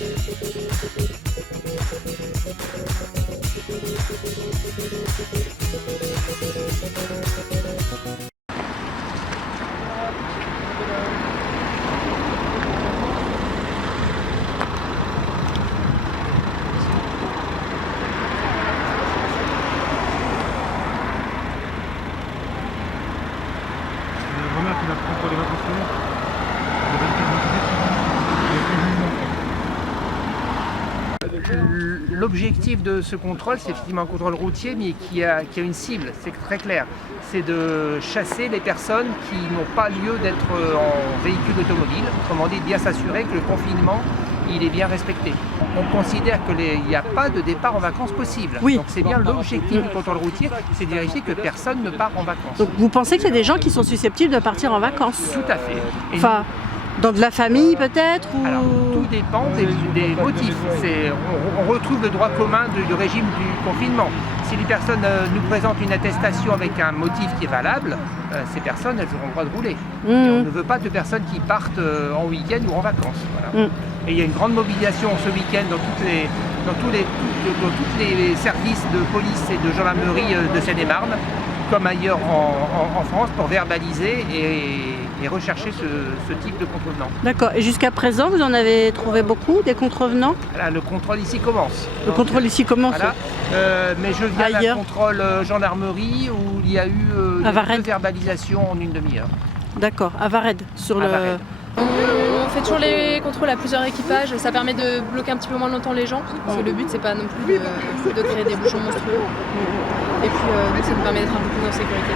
Remarque qu'il a pris pour les vacances scolaires. L'objectif de ce contrôle, c'est effectivement un contrôle routier, mais qui a une cible, c'est très clair. C'est de chasser les personnes qui n'ont pas lieu d'être en véhicule automobile, autrement dit, de bien s'assurer que le confinement, il est bien respecté. On considère qu'il n'y a pas de départ en vacances possible. Oui. Donc c'est bien l'objectif du contrôle routier, c'est de vérifier que personne ne part en vacances. Donc vous pensez qu'il y a des gens qui sont susceptibles de partir en vacances? Tout à fait. Et Enfin, dans de la famille peut-être ou... alors, tout dépend des motifs. On retrouve le droit commun du régime du confinement. Si les personnes nous présentent une attestation avec un motif qui est valable, ces personnes, elles auront le droit de rouler. Et on ne veut pas de personnes qui partent en week-end ou en vacances. Voilà. Et il y a une grande mobilisation ce week-end dans tous les services de police et de gendarmerie de Seine-et-Marne, comme ailleurs en France, pour verbaliser et rechercher ce type de contrevenants. D'accord. Et jusqu'à présent, vous en avez trouvé beaucoup, des contrevenants? Voilà, le contrôle ici commence. Le contrôle ici commence. Voilà. Mais je viens d'un contrôle gendarmerie où il y a eu deux verbalisations en une demi-heure. D'accord, à Varennes, sur le... Varennes. On fait toujours les contrôles à plusieurs équipages, ça permet de bloquer un petit peu moins longtemps les gens, parce que le but c'est pas non plus de créer des bouchons monstrueux. Et puis nous, ça nous permet d'être un peu plus en sécurité.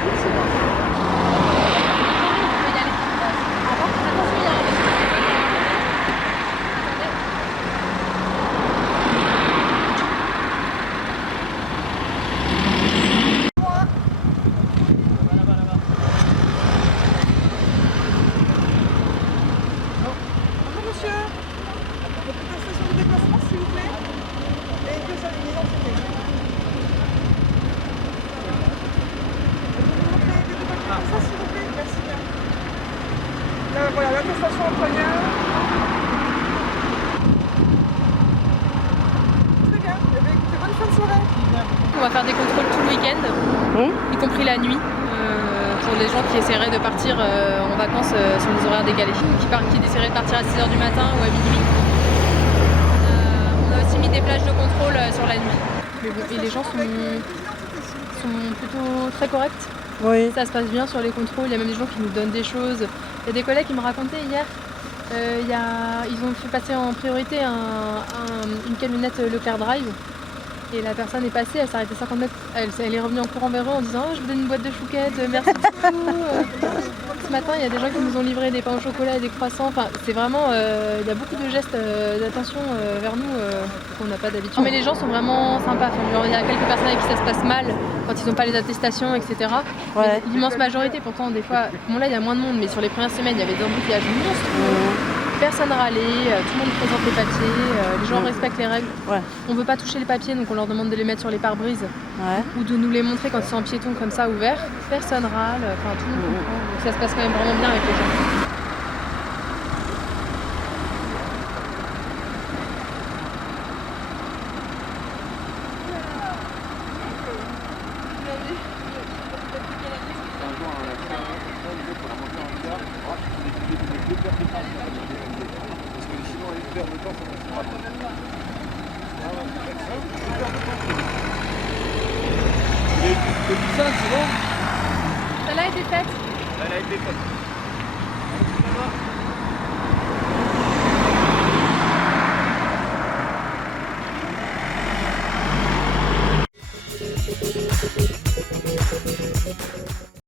Voilà, l'attestation employeur. Très bien, eh bien, écoutez, bonne fin de soirée. On va faire des contrôles tout le week-end, y compris la nuit, pour les gens qui essaieraient de partir en vacances sur des horaires décalés, qui essaieraient de partir à 6h du matin ou à minuit. On a aussi mis des plages de contrôle sur la nuit. Mais bon, et les gens sont plutôt très corrects. Oui. Ça se passe bien sur les contrôles, il y a même des gens qui nous donnent des choses. Il y a des collègues qui me racontaient hier, ils ont fait passer en priorité une camionnette Leclerc Drive. Et la personne est passée, elle s'est arrêtée 50 mètres, elle est revenue en courant vers eux en disant oh, je vous donne une boîte de chouquettes, merci beaucoup. Ce matin, il y a des gens qui nous ont livré des pains au chocolat et des croissants. Enfin, c'est vraiment, il y a beaucoup de gestes d'attention vers nous qu'on n'a pas d'habitude. Mais les gens sont vraiment sympas. Enfin, genre, il y a quelques personnes avec qui ça se passe mal quand ils n'ont pas les attestations, etc. Ouais. L'immense majorité, pourtant, des fois, bon là il y a moins de monde, mais sur les premières semaines, il y avait des embouteillages monstrueux. Personne râlait, tout le monde présente les papiers, les gens respectent les règles. Ouais. On veut pas toucher les papiers, donc on leur demande de les mettre sur les pare-brises ou de nous les montrer quand ils sont en piéton comme ça ouverts. Personne râle, enfin tout le monde comprend. Donc ça se passe quand même vraiment bien avec les gens. C'est ça, c'est bon? Ça a été faite. Elle a été faite.